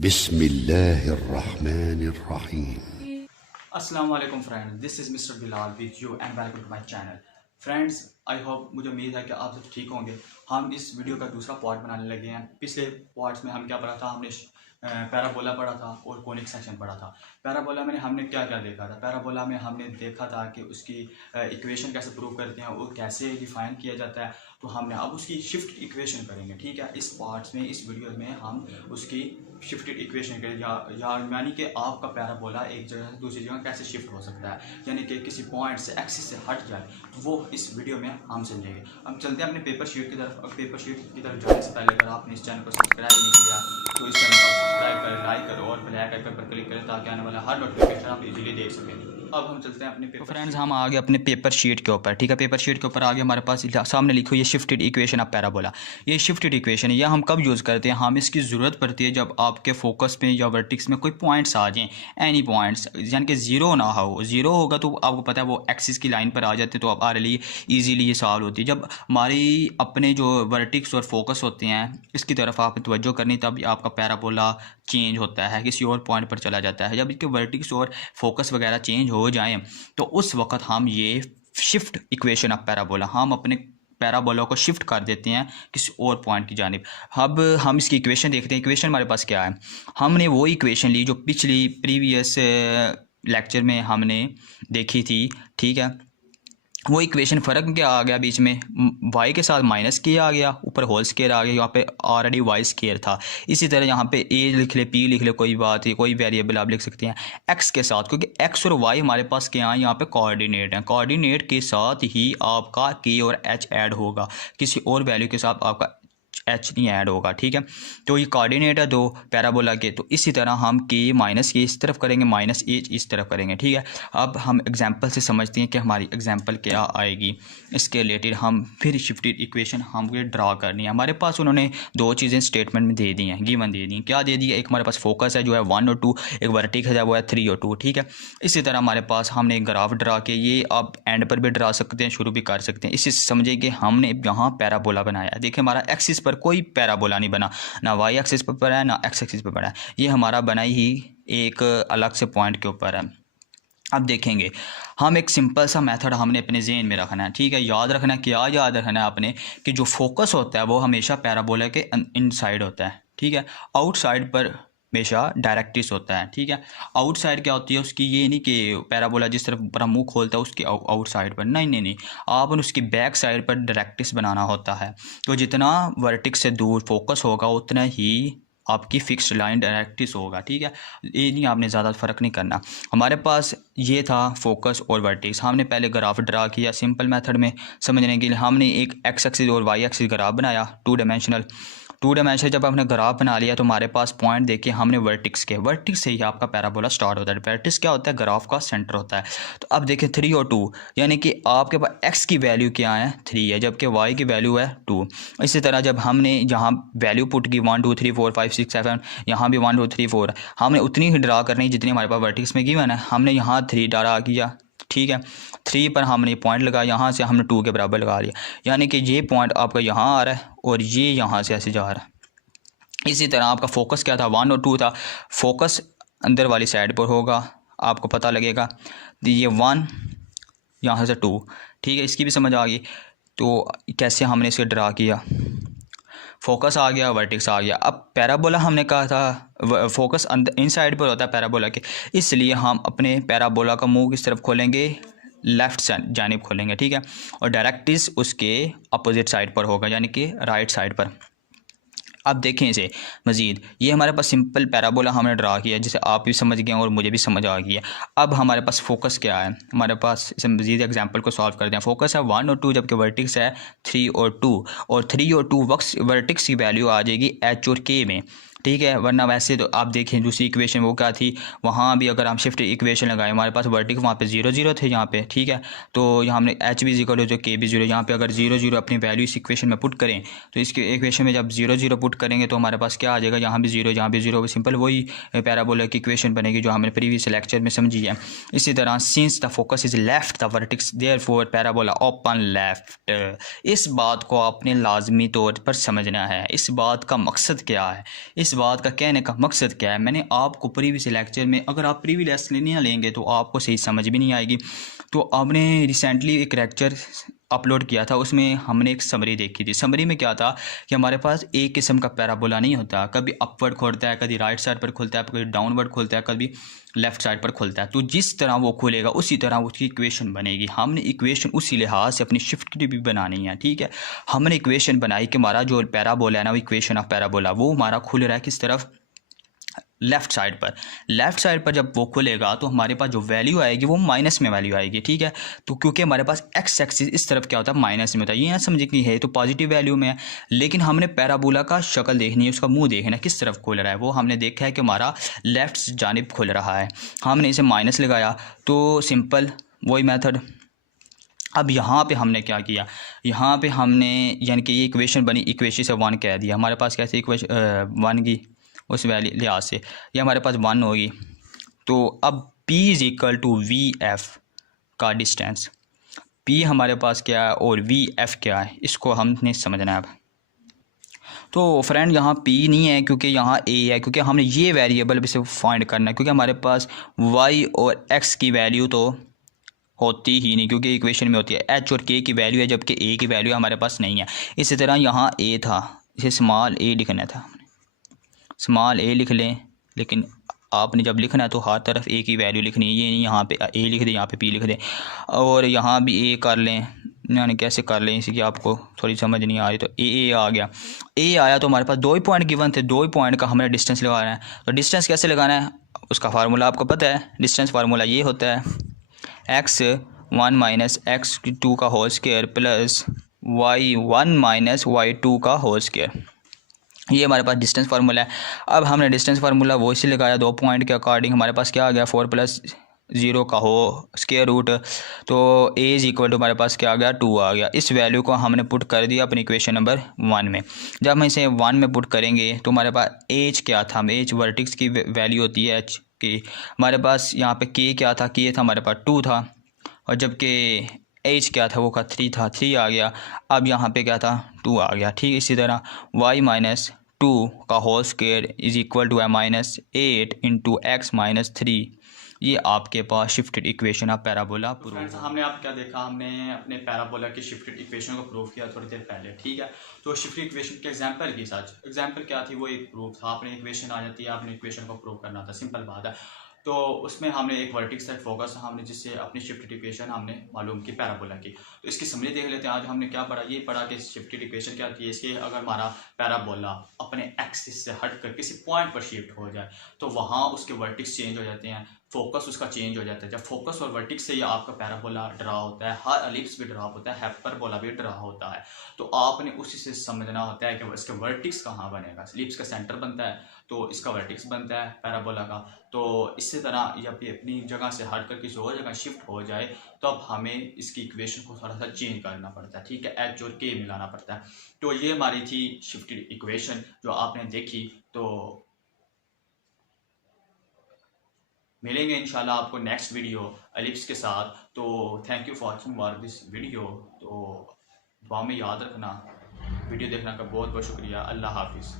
बिस्मिल्लाहिर्रहमानिर्रहीम। अस्सलाम वालेकुम friends, this is mister Bilal with you and welcome to my channel. Friends, I hope, मुझे उम्मीद है कि आप सब ठीक होंगे। हम इस वीडियो का दूसरा पार्ट बनाने लगे हैं। पिछले पार्ट्स में हम क्या पढ़ा था, हमने पैराबोला पढ़ा था और कोनिक सेक्शन पढ़ा था। पैराबोला में हमने क्या क्या देखा था? पैराबोला में हमने देखा था कि उसकी इक्वेशन कैसे प्रूव करते हैं और कैसे डिफाइन किया जाता है। तो हमने अब उसकी शिफ्ट इक्वेशन करेंगे, ठीक है। इस पार्ट्स में, इस वीडियो में हम उसकी शिफ्टेड इक्वेशन करें, या यानी कि आपका पैराबोला एक जगह से दूसरी जगह कैसे शिफ्ट हो सकता है, यानी कि किसी पॉइंट से एक्सिस से हट जाए, तो वो इस वीडियो में हम समझेंगे। हम चलते हैं अपने पेपर शीट की तरफ। अब पेपर शीट की तरफ जाने से पहले अगर आपने इस चैनल को सब्सक्राइब नहीं किया तो इस चैनल को सब्सक्राइब करें, लाइक करो और बेल आइकन पर क्लिक करें ताकि आने वाला हर नोटिफिकेशन आप इजीली देख सकें। अब हम चलते हैं अपने पेपर। फ्रेंड्स, हम आ गए अपने पेपर शीट के ऊपर, ठीक है। पेपर शीट के ऊपर आगे हमारे पास सामने लिखी हुई है शिफ्टेड इक्वेशन ऑफ पैराबोला। ये शिफ्टेड इक्वेशन यह हम कब यूज़ करते हैं? हम इसकी ज़रूरत पड़ती है जब आपके फोकस में या वर्टिक्स में कोई पॉइंट्स आ जाएं, एनी पॉइंट्स, यानी कि ज़ीरो ना हो। ज़ीरो होगा तो आपको पता है वो एक्सिस की लाइन पर आ जाते हैं, तो आप हमारे लिए ईजीली ये सॉल्व होती है। जब हमारी अपने जो वर्टिक्स और फोकस होते हैं इसकी तरफ आप तवज्जो करनी, तब आपका पैराबोला चेंज होता है, किसी और पॉइंट पर चला जाता है। जब इसके वर्टिक्स और फोकस वगैरह चेंज हो जाएं तो उस वक्त हम ये शिफ्ट इक्वेशन ऑफ पैराबोला, हम अपने पैराबोला को शिफ्ट कर देते हैं किसी और पॉइंट की जानिब। अब हम इसकी इक्वेशन देखते हैं। इक्वेशन हमारे पास क्या है? हमने वो इक्वेशन ली जो पिछली प्रीवियस लेक्चर में हमने देखी थी, ठीक है। वो इक्वेशन फ़र्क क्या आ गया बीच में? y के साथ माइनस के आ गया, ऊपर होल स्केयर आ गया, यहाँ पे ऑलरेडी y स्केयर था। इसी तरह यहाँ पे a लिख ले, p लिख ले, कोई बात नहीं, कोई वेरिएबल आप लिख सकते हैं x के साथ, क्योंकि x और y हमारे पास क्या है, यहाँ पे कोऑर्डिनेट हैं। कोऑर्डिनेट के साथ ही आपका k और h ऐड होगा, किसी और वैल्यू के साथ आपका एच नहीं ऐड होगा, ठीक है। तो ये कोऑर्डिनेट है दो पैराबोला के, तो इसी तरह हम के माइनस के इस तरफ करेंगे, माइनस एच इस तरफ करेंगे, ठीक है। अब हम एग्जांपल से समझते हैं कि हमारी एग्जांपल क्या आएगी। इसके रिलेटेड हम फिर शिफ्टेड इक्वेशन हमको ड्रा करनी है। हमारे पास उन्होंने दो चीज़ें स्टेटमेंट में दे दी हैं, गिवन दे दी हैं। क्या दे दी है? एक हमारे पास फोकस है जो है 1 और 2, एक वर्टिक्स है वो है 3 और 2, ठीक है। इसी तरह हमारे पास हमने एक ग्राफ ड्रा के, ये आप एंड पर भी ड्रा सकते हैं, शुरू भी कर सकते हैं। इससे समझिए कि हमने यहाँ पैराबोला बनाया। देखिए हमारा एक्सिस पर कोई पैराबोला नहीं बना, ना वाई एक्सिस पर बना है ना एक्स एक्सिस पर बना है, ये हमारा बना ही एक अलग से पॉइंट के ऊपर है। अब देखेंगे हम एक सिंपल सा मेथड हमने अपने जेहन में रखना है, ठीक है। याद रखना है, क्या याद रखना है आपने, कि जो फोकस होता है वो हमेशा पैराबोला के इनसाइड होता है, ठीक है। आउटसाइड पर हमेशा डायरेक्ट्रिक्स होता है, ठीक है। आउटसाइड क्या होती है उसकी? ये नहीं कि पैराबोला जिस तरफ पर मुंह खोलता है उसकी आउटसाइड पर, नहीं नहीं नहीं, आप उसकी बैक साइड पर डायरेक्ट्रिक्स बनाना होता है। तो जितना वर्टिक्स से दूर फोकस होगा उतना ही आपकी फिक्स्ड लाइन डायरेक्ट्रिक्स होगा, ठीक है। ये नहीं, आपने ज़्यादा फ़र्क नहीं करना। हमारे पास ये था फोकस और वर्टिक्स। हमने पहले ग्राफ ड्रा किया सिंपल मेथड में समझने के लिए। हमने एक एक्स एक्सिस और वाई एक्सिस ग्राफ बनाया, टू डायमेंशनल जब हमने ग्राफ बना लिया तो हमारे पास पॉइंट देखिए हमने वर्टिक्स के, वर्टिक्स से ही आपका पैराबोला स्टार्ट होता है। वर्टिक्स क्या होता है? ग्राफ का सेंटर होता है। तो अब देखिए 3 और 2, यानी कि आपके पास एक्स की वैल्यू क्या है? 3 है, जबकि वाई की वैल्यू है 2। इसी तरह जब हमने जहाँ वैल्यू पुट की 1 2 3 4 5 6 7, यहाँ भी 1 2 3 4, हमने उतनी ही ड्रा करनी जितनी हमारे पास वर्टिक्स में गिवन है। हमने यहाँ 3 ड्रा किया, ठीक है। 3 पर हमने पॉइंट लगाया, यहाँ से हमने 2 के बराबर लगा लिया, यानी कि ये पॉइंट आपका यहाँ आ रहा है और ये यहाँ से ऐसे जा रहा है। इसी तरह आपका फोकस क्या था? 1 और 2 था। फोकस अंदर वाली साइड पर होगा, आपको पता लगेगा। ये 1, यहाँ से 2, ठीक है। इसकी भी समझ आ गई। तो कैसे हमने इसे ड्रा किया? फोकस आ गया, वर्टिक्स आ गया। अब पैराबोला हमने कहा था फोकस इन साइड पर होता है पैराबोला के, इसलिए हम अपने पैराबोला का मुंह किस तरफ खोलेंगे? लेफ़्ट जानिब खोलेंगे, ठीक है। और डायरेक्ट्रिक्स उसके अपोजिट साइड पर होगा, यानी कि राइट साइड पर। अब देखें इसे मज़ीद, ये हमारे पास सिंपल पैराबोला हमने ड्रा किया, जिसे आप भी समझ गए और मुझे भी समझ आ गई है। अब हमारे पास फोकस क्या है? हमारे पास इसे मज़ीद एग्जांपल को सॉल्व करते हैं। फोकस है 1 और 2, जबकि वर्टिक्स है 3 और 2, और 3 और 2 वर्टिक्स की वैल्यू आ जाएगी एच और के में, ठीक है। वरना वैसे तो आप देखें दूसरी इक्वेशन वो क्या थी, वहाँ भी अगर हम शिफ्ट इक्वेशन लगाएं हमारे पास वर्टिक्स वहाँ पे 0 0 थे यहाँ पे, ठीक है। तो यहाँ हमने एच भी इक्वल जो के भी 0, यहाँ पे अगर 0 0 अपनी वैल्यू इस इक्वेशन में पुट करें तो इसके इक्वेशन में जब 0 0 पुट करेंगे तो हमारे पास क्या आ जाएगा? यहाँ भी 0 यहाँ भी 0, सिंपल वही पैराबोला की इक्वेशन बनेगी जो हमने प्रीवियस लेक्चर में समझी है। इसी तरह since the focus is left the vertices therefore parabola open left. इस बात को आपने लाजमी तौर पर समझना है। इस बात का मकसद क्या है? इस बात का कहने का मकसद क्या है, मैंने आपको प्रीवियस लेक्चर में, अगर आप प्रीवियस लेक्चर नहीं लेंगे तो आपको सही समझ भी नहीं आएगी। तो आपने रिसेंटली एक लेक्चर अपलोड किया था, उसमें हमने एक समरी देखी थी। समरी में क्या था कि हमारे पास एक किस्म का पैराबोला नहीं होता, कभी अपवर्ड खुलता है, कभी राइट साइड पर खुलता है, कभी डाउनवर्ड खुलता है, कभी लेफ्ट साइड पर खुलता है। तो जिस तरह वो खुलेगा उसी तरह उसकी इक्वेशन बनेगी। हमने इक्वेशन उसी लिहाज से अपनी शिफ्ट की भी बनानी है, ठीक है। हमने इक्वेशन बनाई कि हमारा जो पैराबोला है ना, वो इक्वेशन ऑफ पैराबोला, वो हमारा खुल रहा है किस तरफ, लेफ़्ट साइड पर। लेफ़्ट साइड पर जब वो खुलेगा तो हमारे पास जो वैल्यू आएगी वो माइनस में वैल्यू आएगी, ठीक है। तो क्योंकि हमारे पास एक्स एक्सिस इस तरफ क्या होता है, माइनस में होता है। ये ना समझे कि है तो पॉजिटिव वैल्यू में है, लेकिन हमने पैराबोला का शक्ल देखनी है, उसका मुंह देखना है किस तरफ खुल रहा है। वो हमने देखा है कि हमारा लेफ़्ट जानिब खुल रहा है, हमने इसे माइनस लगाया। तो सिंपल वही मेथड। अब यहाँ पे हमने क्या किया, यहाँ पे हमने यानी कि ये इक्वेशन बनी, इक्वेशन से 1 कह दिया। हमारे पास कैसे इक्वेशन 1 की उस वैल्यू लिहाज से ये हमारे पास 1 होगी। तो अब P is equal to V F का डिस्टेंस, P हमारे पास क्या है और वी एफ क्या है, इसको हमने समझना है अब। तो फ्रेंड यहाँ P नहीं है क्योंकि यहाँ A है, क्योंकि हमने ये वेरिएबल भी से फाइंड करना है, क्योंकि हमारे पास Y और X की वैल्यू तो होती ही नहीं, क्योंकि इक्वेशन में होती है H और K की वैल्यू है, जबकि A की वैल्यू हमारे पास नहीं है। इसी तरह यहाँ A था, इसे स्मॉल a लिखना था, स्मॉल a लिख लें, लेकिन आपने जब लिखना है तो हर तरफ a की वैल्यू लिखनी है। ये नहीं यहाँ पे a लिख दें, यहाँ पे p लिख दें, और यहाँ भी a कर लें। यानी कैसे कर लें इसी की आपको थोड़ी समझ नहीं आ रही। तो a आ गया, a आया तो हमारे पास 2 ही पॉइंट गिवन थे, 2 ही पॉइंट का हमें डिस्टेंस लगाना है। तो डिस्टेंस कैसे लगाना है, उसका फार्मूला आपको पता है। डिस्टेंस फार्मूला ये होता है x1 माइनस x2 का whole square plus y1 minus y2 का होल स्क्वायर। ये हमारे पास डिस्टेंस फार्मूला है। अब हमने डिस्टेंस फार्मूला वो इसी लगाया 2 पॉइंट के अकॉर्डिंग। हमारे पास क्या आ गया, 4 + 0 का हो स्क्वायर रूट। तो a इज़ इक्वल टू हमारे पास क्या आ गया, 2 आ गया। इस वैल्यू को हमने पुट कर दिया अपनी इक्वेशन नंबर 1 में। जब हम इसे 1 में पुट करेंगे तो हमारे पास एच क्या था, एच वर्टिक्स की वैल्यू होती है एच की। हमारे पास यहाँ पे k क्या था, k था हमारे पास 2 था, और जबकि एच क्या था वो का 3 था, 3 आ गया। अब यहाँ पे क्या था, 2 आ गया, ठीक। इसी तरह y माइनस 2 का whole square is equal to -8 into X minus 3। ये आपके पास shifted equation of parabola prove. Friends हमने आप क्या देखा, हमने अपने पैराबोला की शिफ्टेड इक्वेशन को प्रूव किया थोड़ी देर पहले, ठीक है। तो शिफ्टेड इक्वेशन के एग्जांपल की साथ एग्जांपल क्या थी, वो एक प्रूफ था। आपने इक्वेशन आ जाती है, आपने इक्वेशन को प्रूव करना था, सिंपल बात है। तो उसमें हमने एक वर्टिक्स सेट फोकस हमने जिससे अपनी शिफ्टेड इक्वेशन हमने मालूम की पैराबोला की। तो इसकी समरी देख लेते हैं। आज हमने क्या पढ़ा, ये पढ़ा कि शिफ्टेड इक्वेशन क्या थी इसकी, अगर हमारा पैराबोला अपने एक्सिस से हटकर किसी पॉइंट पर शिफ्ट हो जाए तो वहाँ उसके वर्टिक्स चेंज हो जाते हैं, फोकस उसका चेंज हो जाता है। जब फोकस और वर्टिक्स से ये आपका पैराबोला ड्रा होता है, हर एलिप्स भी ड्रा होता है, हाइपरबोला भी ड्रा होता है। तो आपने उसी से समझना होता है कि इसके वर्टिक्स कहाँ बनेगा। एलिप्स का सेंटर बनता है तो इसका वर्टिक्स बनता है पैराबोला का। तो इसी तरह जब ये अपनी जगह से हट कर किसी और जगह शिफ्ट हो जाए तो अब हमें इसकी इक्वेशन को थोड़ा सा चेंज करना पड़ता है, ठीक है। एच और के मिलाना पड़ता है। तो ये हमारी थी शिफ्टेड इक्वेशन जो आपने देखी। तो मिलेंगे इंशाल्लाह आपको नेक्स्ट वीडियो एलिप्स के साथ। तो thank you for watching for this video. तो दुआ में याद रखना, वीडियो देखने का बहुत बहुत शुक्रिया। अल्लाह हाफिज़।